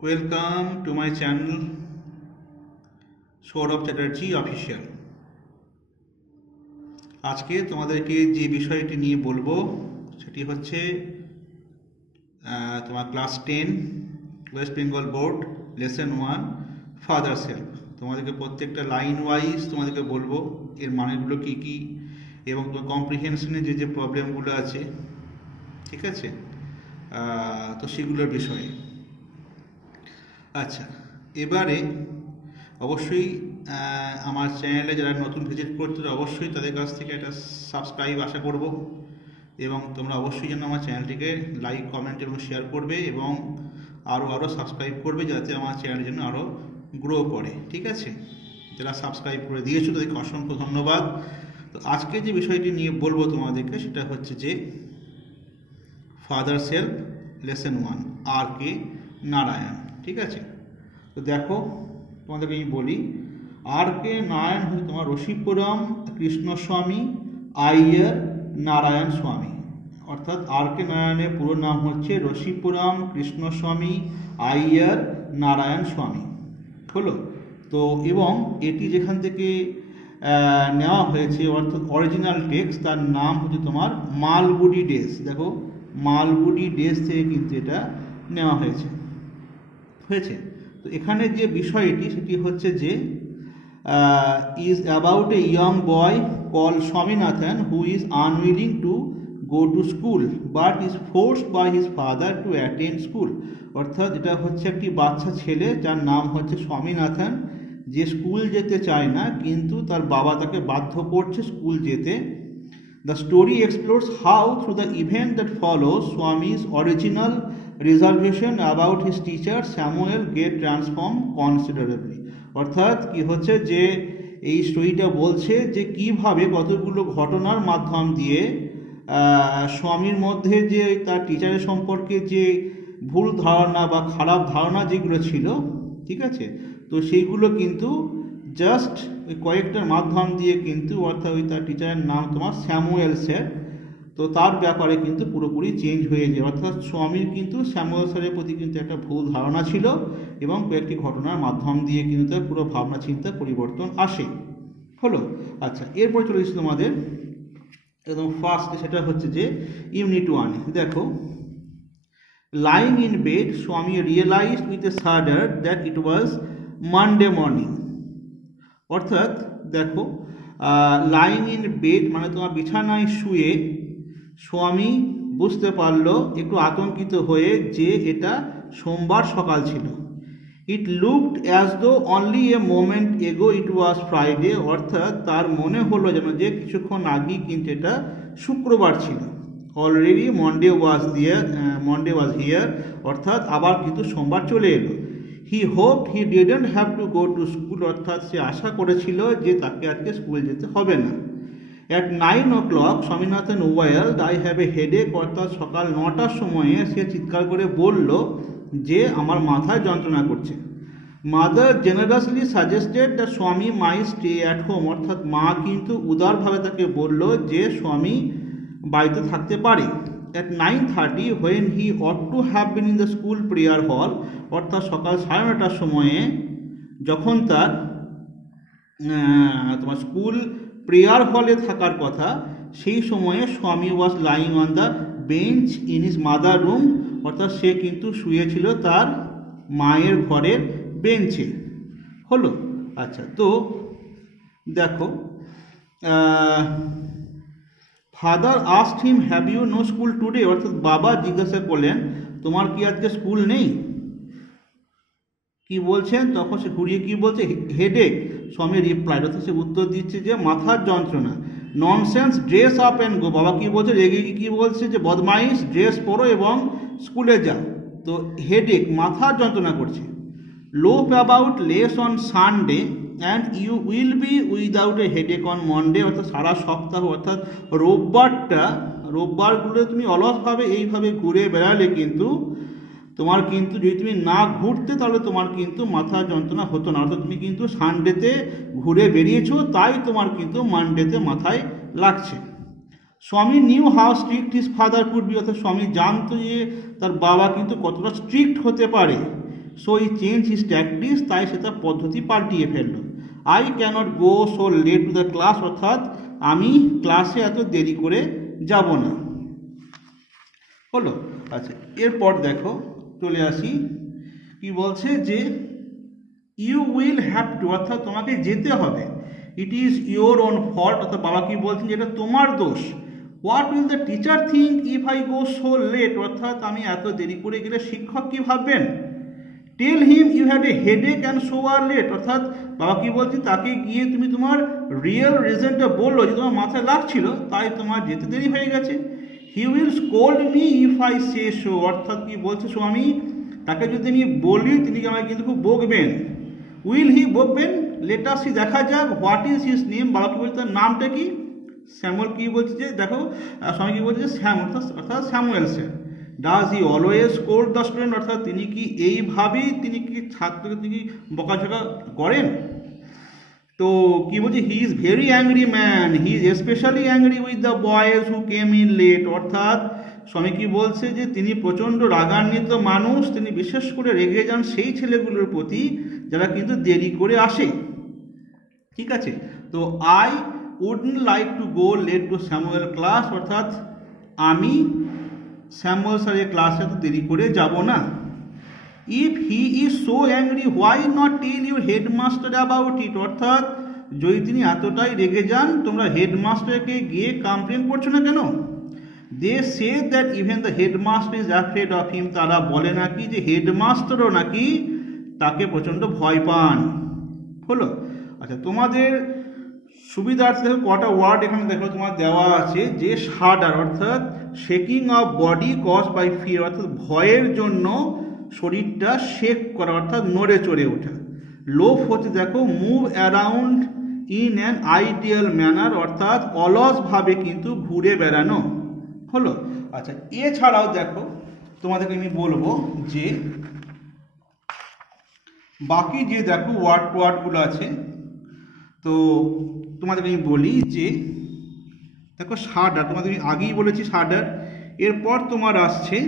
Welcome to my channel Sourav Chatterjee official. আজকে তোমাদেরকে যে বিষয়টি নিয়ে বলবো সেটি হচ্ছে তোমার class 10 West Bengal board lesson 1 father self. তোমাদেরকে প্রত্যেকটা লাইন ওয়াইজ তোমাদেরকে বলবো এর মানেগুলো কি কি এবং তোমার কম্প্রিহেনশনে যে প্রবলেমগুলো আছে, ঠিক আছে, তো সেগুলোর বিষয়ে। আচ্ছা, এবারে অবশ্যই আমার চ্যানেলে যারা নতুন ভিজিট করতে অবশ্যই তাদের কাছ থেকে একটা সাবস্ক্রাইব আশা করব এবং তোমরা অবশ্যই যেন আমার চ্যানেলটিকে লাইক, কমেন্ট এবং শেয়ার করবে এবং আরও সাবস্ক্রাইব করবে যাতে আমার চ্যানেল যেন আরও গ্রো করে, ঠিক আছে। যারা সাবস্ক্রাইব করে দিয়েছো তাদেরকে অসংখ্য ধন্যবাদ। তো আজকে যে বিষয়টি নিয়ে বলবো তোমাদেরকে সেটা হচ্ছে যে father self lesson 1 R.K. Narayan, ঠিক আছে। তো দেখো তোমাদেরকে আমি বলি, R.K. নারায়ণ হচ্ছে তোমার রসিপুরম কৃষ্ণস্বামী আইয়ার নারায়ণ স্বামী, অর্থাৎ R.K. নারায়ণের পুরো নাম হচ্ছে রসিপুরম কৃষ্ণস্বামী আইয়ার নারায়ণ স্বামী, হলো। তো এবং এটি যেখান থেকে নেওয়া হয়েছে অর্থাৎ অরিজিনাল টেক্সট, তার নাম হচ্ছে তোমার মালগুডি ডেস। দেখো, মালগুডি ডেস থেকে কিন্তু এটা নেওয়া হয়েছে। তো এখানে যে বিষয়টি সেটি হচ্ছে যে is about a young boy call Swaminathan who is unwilling to go to school but is forced by his father to attend school. অর্থাৎ এটা হচ্ছে একটি বাচ্চা ছেলে যার নাম হচ্ছে স্বামীনাথন, যে স্কুল যেতে চায় না কিন্তু তার বাবা তাকে বাধ্য করছে স্কুল যেতে। The story explores how, through the event that follows, Swami's original reservation about his teacher Samuel get transformed considerably. অর্থাৎ কি হচ্ছে যে এই স্টোরিটা বলছে যে কিভাবে কতগুলো ঘটনার মাধ্যম দিয়ে স্বামীর মধ্যে যে তার টিচারের সম্পর্কে যে ভুল ধারণা বা খারাপ ধারণা যেগুলো ছিল, ঠিক আছে, তো সেইগুলো কিন্তু জাস্ট ওই কয়েকটার মাধ্যম দিয়ে কিন্তু, অর্থাৎ ওই তার টিচারের নাম তোমার স্যামুয়েল স্যার, তো তার ব্যাপারে কিন্তু পুরোপুরি চেঞ্জ হয়ে যায়। অর্থাৎ স্বামীর কিন্তু স্যামুয়েল স্যারের প্রতি কিন্তু একটা ভুল ধারণা ছিল এবং কয়েকটি ঘটনার মাধ্যম দিয়ে কিন্তু তার পুরো ভাবনা চিন্তা পরিবর্তন আসে, হলো। আচ্ছা, এরপর চলে এসেছে তোমাদের একদম ফার্স্ট, সেটা হচ্ছে যে ইউনিট 1। দেখো, lying in bed, Swami realized with a shudder that it was Monday morning. অর্থাৎ দেখো, লাইং ইন বেড মানে তোমার বিছানায় শুয়ে স্বামী বুঝতে পারলো একটু আতঙ্কিত হয়ে যে এটা সোমবার সকাল ছিল। It looked as though only a moment এগো ইট ওয়াজ ফ্রাইডে। অর্থাৎ তার মনে হলো যেন যে কিছুক্ষণ আগেই কিন্তু এটা শুক্রবার ছিল। অলরেডি মন্ডে ওয়াজ হিয়ার, অর্থাৎ আবার কিন্তু সোমবার চলে এলো। He hope he didn't have to go to school, অর্থাৎ সে আশা করেছিল যে তাকে আজকে স্কুল যেতে হবে না। At 9 o'clock Swaminathan wild I have a headache, অর্থাৎ সকাল 9টার সময়ে সে চিৎকার করে বলল যে আমার মাথায় যন্ত্রণা করছে। মাদার জেনারাসলি সাজেস্টেড দ্য স্বামী মাই স্টে অ্যাট হোম, অর্থাৎ মা কিন্তু উদারভাবে তাকে বলল যে স্বামী বাড়িতে থাকতে পারে। At 9:30 when he ought to have been in the school prayer hall, অর্থাৎ সকাল 9:30টার সময়ে যখন তার তোমার স্কুল প্রেয়ার হলে থাকার কথা, সেই সময়ে স্বামী was lying on the bench in his mother room, অর্থাৎ সে কিন্তু শুয়েছিল তার মায়ের ঘরের বেঞ্চে, হলো। আচ্ছা, তো দেখো, father asked him have you no school today, অর্থাৎ বাবা জিজ্ঞাসা করলেন তোমার কি আজকে স্কুল নেই? কি বলছেন তখন সে ঘুরিয়ে কি বলছে, হেডেক। স্বামী রিপ্লাইড, অর্থাৎ সে উত্তর দিচ্ছে যে মাথার যন্ত্রণা। Nonsense, dress up and go. বাবা কি বলছে, রেগে কি বলছে যে বদমাইশ, ড্রেস পরো এবং স্কুলে যাও। তো হেডেক, মাথার যন্ত্রণা করছে। Loaf about less on Sunday and you will be without a headache on Monday, অর্থাৎ সারা সপ্তাহ, অর্থাৎ রোববারগুলো তুমি অলসভাবে এইভাবে ঘুরে বেড়ালে কিন্তু তোমার কিন্তু, যদি তুমি না ঘুরতে তাহলে তোমার কিন্তু মাথার যন্ত্রণা হতো না। অর্থাৎ তুমি কিন্তু সানডেতে ঘুরে বেরিয়েছো, তাই তোমার কিন্তু মানডেতে মাথায় লাগছে। স্বামী new how strict his father could be, অর্থাৎ স্বামী জানতো যে তার বাবা কিন্তু কতটা স্ট্রিক্ট হতে পারে। So he change his tactics, তাই সে তার পদ্ধতি পাল্টিয়ে ফেললো। I cannot go so late to the class, অর্থাৎ আমি ক্লাসে এত দেরি করে যাব না। হলো। আচ্ছা, এরপর দেখো চলে আসি, কি বলছে যে ইউ উইল হ্যাভ টু, অর্থাৎ তোমাকে যেতে হবে। It is your own fault, অর্থাৎ বাবা কি বলছেন যে এটা তোমার দোষ। What will the teacher think if I go so late, অর্থাৎ আমি এত দেরি করে গেলে শিক্ষক কি ভাববেন। Tell him you had a headache and so are late, অর্থাৎ বাবা কি বলছে তাকে গিয়ে তুমি তোমার রিয়েল রিজনটা বললো যে তোমার মাথায় লাগছিল তাই তোমার যেতে দেরি হয়ে গেছে। He will scold me if I say so, অর্থাৎ কি বলছে স্বামী, তাকে যদি আমি বলি তিনি আমাকে কিন্তু খুব বকবেন। উইল হি বকবেন, লেট আস সি, দেখা যাক। হোয়াট ইজ হিজ নেম, বাবা কি বলছে তার নামটা কি। স্যামুয়েল কি বলছে যে দেখো স্বামী কি বলছে যে স্যাম, অর্থাৎ Samuel sir. Does he always scold the student, অর্থাৎ তিনি কি এইভাবেই তিনি কি ছাত্রকে তিনি বকাঝকা করেন। তো কি বলছে, he is very angry man, he is specially angry with the boys who came in late, অর্থাৎ স্বামী কি বলছে যে তিনি প্রচণ্ড রাগান্বিত মানুষ, তিনি বিশেষ করে রেগে যান সেই ছেলেগুলোর প্রতি যারা কিন্তু দেরি করে আসে। ঠিক আছে, তো I wouldn't like to go late to Samuel class, অর্থাৎ আমি স্যামুয়েল স্যারের ক্লাসে তো দেরি করে যাব না। If he is so angry why not tell your headmaster about it, অর্থাৎ যদি তিনি এতটাই রেগে যান তোমরা হেডমাস্টারকে গিয়ে কমপ্লেন করছো না কেন। They say that even the headmaster is afraid of him, তারা বলে নাকি যে হেডমাস্টারও নাকি তাকে প্রচণ্ড ভয় পান। হলো। আচ্ছা, তোমাদের সুবিধার্থে দেখো কটা ওয়ার্ড এখানে দেখো তোমার দেওয়া আছে যে শাডার, অর্থাৎ shaking of body cause by fear, অর্থাৎ ভয়ের জন্য শরীরটা শেক করা, অর্থাৎ নড়ে চড়ে ওঠা। লোফ হচ্ছে দেখো move around in an ideal manner, অর্থাৎ অলসভাবে কিন্তু ঘুরে বেড়ানো। হলো। আচ্ছা, এছাড়াও দেখো তোমাদেরকে আমি বলবো যে বাকি যে দেখো ওয়ার্ডগুলো আছে, তো তোমাদেরকে আমি বলি যে দেখো শাডার, তোমাদের আমি আগেই বলেছি শাডার। এরপর তোমার আসছে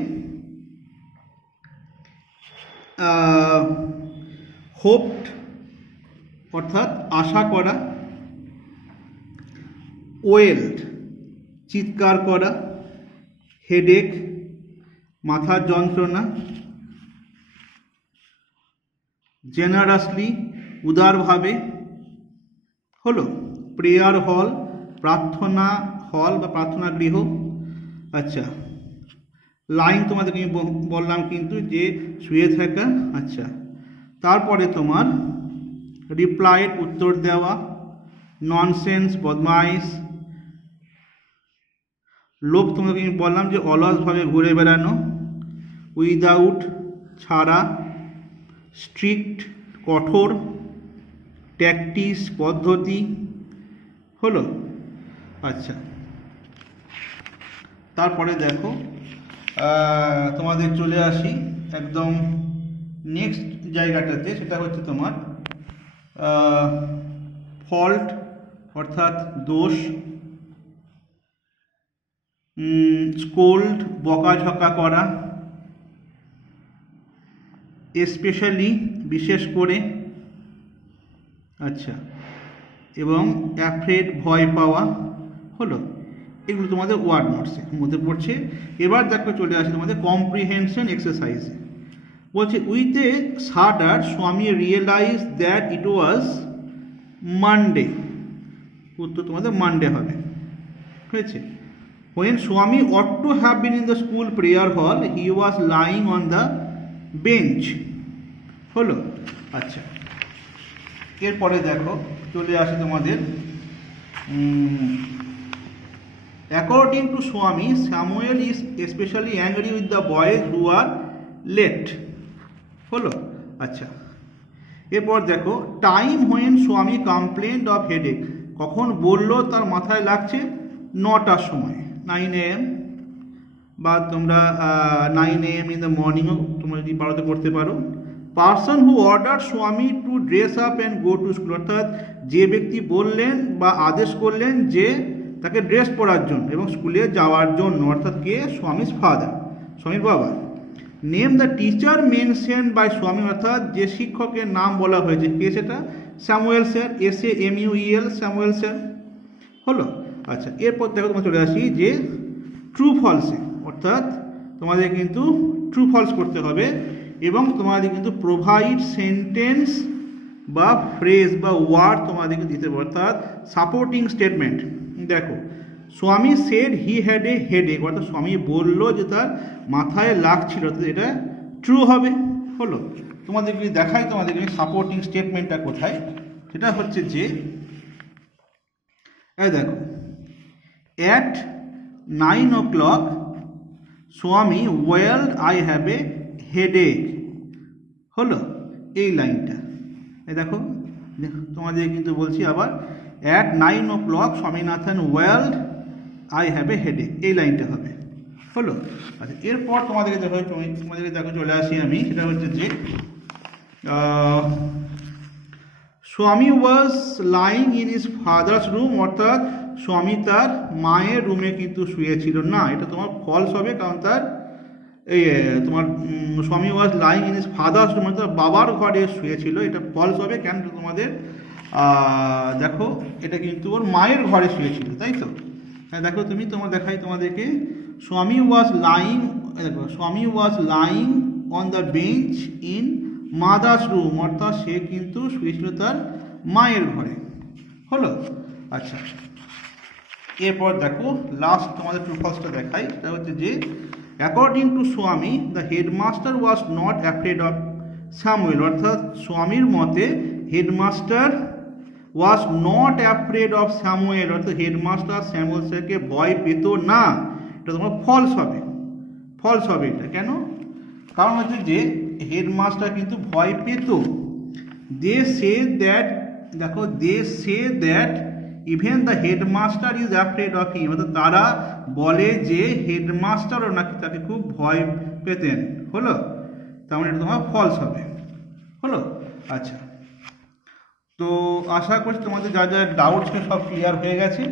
হোপড, অর্থাৎ আশা করা। ওয়েলড, চিৎকার করা। হেডেক, মাথার যন্ত্রণা। জেনারাসলি, উদারভাবে। হলো। প্রেয়ার হল, প্রার্থনা হল বা প্রার্থনা গৃহ। আচ্ছা, লাইন তোমাদেরকে আমি বললাম কিন্তু যে শুয়ে থাকা। আচ্ছা, তারপরে তোমার রিপ্লাইড, উত্তর দেওয়া। ননসেন্স, বদমাইশ। লোভ তোমাদেরকে আমি বললাম যে অলসভাবে ঘুরে বেড়ানো। উইদাউট, ছাড়া। স্ট্রিক্ট, কঠোর। ট্যাকটিস, পদ্ধতি। হলো। আচ্ছা, তারপরে দেখো তোমাদের চলে আসি একদম নেক্সট জায়গাটাতে, সেটা হচ্ছে তোমার ফল্ট, অর্থাৎ দোষ। স্কোল্ড, বকাঝকা করা। স্পেশালি, বিশেষ করে। আচ্ছা, এবং অ্যাফ্রেড, ভয় পাওয়া। হলো। এগুলো তোমাদের ওয়ার্ড নোটসের মধ্যে পড়ছে। এবার দেখো চলে আসে তোমাদের কম্প্রিহেনশন এক্সারসাইজে। বলছে with a shudder Swami realise that it was Monday, উত্তর তোমাদের মানডে হবে। হয়েছে। When Swami ought to have been in the school prayer hall, he was lying on the bench. হলো। আচ্ছা, এরপরে দেখো চলে আসে তোমাদের according to Swami, Samuel is especially angry with the boys who are late. হলো। আচ্ছা, এরপর দেখো time when Swami complained of headache, কখন বললো তার মাথায় লাগছে, 9টার সময়, 9 AM, বা তোমরা 9 AM ইন দ্য মর্নিংও তোমরা যদি পারোতে করতে পারো। পার্সন হু অর্ডার স্বামী two dress up and go to school, অর্থাৎ যে ব্যক্তি বললেন বা আদেশ করলেন যে তাকে ড্রেস পরার জন্য এবং স্কুলে যাওয়ার জন্য, অর্থাৎ কে, স্বামীর ফাদার, স্বামীর বাবা। Name the teacher mention by Swami, অর্থাৎ যে শিক্ষকের নাম বলা হয়েছে, কে সেটা? Samuel sir, SAMUEL, Samuel sir. হলো। আচ্ছা, এরপর দেখো তোমার চলে আসি যে ট্রু ফলসে, অর্থাৎ তোমাদের কিন্তু ট্রু ফলস করতে হবে এবং তোমাদের কিন্তু প্রোভাইড সেন্টেন্স বা ফ্রেজ বা ওয়ার্ড তোমাদেরকে দিতে হবে, অর্থাৎ সাপোর্টিং স্টেটমেন্ট। দেখো, স্বামী said he had a headache, অর্থাৎ স্বামী বললো যে তার মাথায় লাগছিল, অর্থাৎ এটা ট্রু হবে। হলো। তোমাদেরকে দেখাই, তোমাদেরকে সাপোর্টিং স্টেটমেন্টটা কোথায়, সেটা হচ্ছে যে এই দেখো, at 9 o'clock Swami well I have a headache. হলো, এই লাইনটা এই দেখো, তোমাদের কিন্তু বলছি আবার, at 9 o'clock Swaminathan wailed I have a headache, এই লাইনটা হবে। হলো। আচ্ছা, এরপর তোমাদেরকে দেখো চলে আসি আমি, সেটা হচ্ছে যে স্বামী was lying in his father's room, অর্থাৎ স্বামী তার মায়ের রুমে কিন্তু শুয়েছিল না, এটা তোমার ফলস হবে, কারণ তার এই তোমার স্বামী was lying in his father's room, অর্থাৎ বাবার ঘরে শুয়েছিল, এটা ফলস হবে। কেন? তোমাদের দেখো, এটা কিন্তু ওর মায়ের ঘরে শুয়েছিল, তাই তো? হ্যাঁ, দেখো তুমি, তোমার দেখাই তোমাদেরকে, স্বামী ওয়াজ লাইং, দেখো, স্বামী was lying on the bench in mother's room, অর্থাৎ সে কিন্তু শুয়েছিল তার মায়ের ঘরে। হলো। আচ্ছা, এরপর দেখো লাস্ট তোমাদের ট্রু ফলসটা দেখাই, সেটা হচ্ছে যে অ্যাকর্ডিং টু স্বামী the headmaster was not afraid of Samuel, অর্থাৎ স্বামীর মতে headmaster was not afraid of Samuel, অর্থাৎ হেডমাস্টার স্যামুয়েল স্যারকে ভয় পেত না, এটা তোমার ফলস হবে। ফলস হবে এটা, কেন? কারণ হচ্ছে যে হেডমাস্টার কিন্তু ভয় পেত। দে সে দ্যাট, দেখো, they say that even the headmaster is afraid of him, অর্থাৎ তারা বলে যে হেডমাস্টারও নাকি তাকে খুব ভয় পেতেন। হলো, তার মানে এটা তোমার ফলস হবে। হলো। আচ্ছা, তো আশা করছি তোমাদের যা যা ডাউট ছিল সব ক্লিয়ার হয়ে গেছে।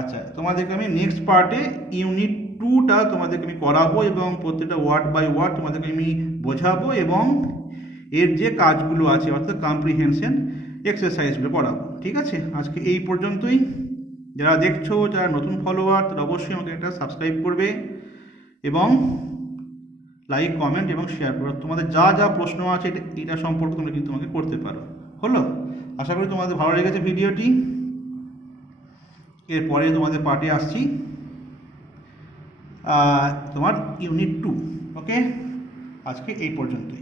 আচ্ছা, তোমাদেরকে আমি নেক্সট পার্টে ইউনিট 2টা তোমাদেরকে আমি করাবো এবং প্রত্যেকটা ওয়ার্ড বাই ওয়ার্ড তোমাদেরকে আমি বোঝাবো এবং এর যে কাজগুলো আছে, অর্থাৎ কম্প্রিহেনশন এক্সারসাইজগুলো পড়াবো। ঠিক আছে, আজকে এই পর্যন্তই। যারা দেখছো, যারা নতুন ফলোয়ার, তারা অবশ্যই আমাকে একটা সাবস্ক্রাইব করবে এবং লাইক, কমেন্ট এবং শেয়ার করবে। তোমাদের যা যা প্রশ্ন আছে এটা সম্পর্কে তোমরা কিন্তু আমাকে করতে পারো। হলো, আশা করি তোমাদের ভালো লেগেছে ভিডিওটি। এরপরে তোমাদের পার্টে আসছি তোমার ইউনিট 2। ওকে, আজকে এই পর্যন্তই।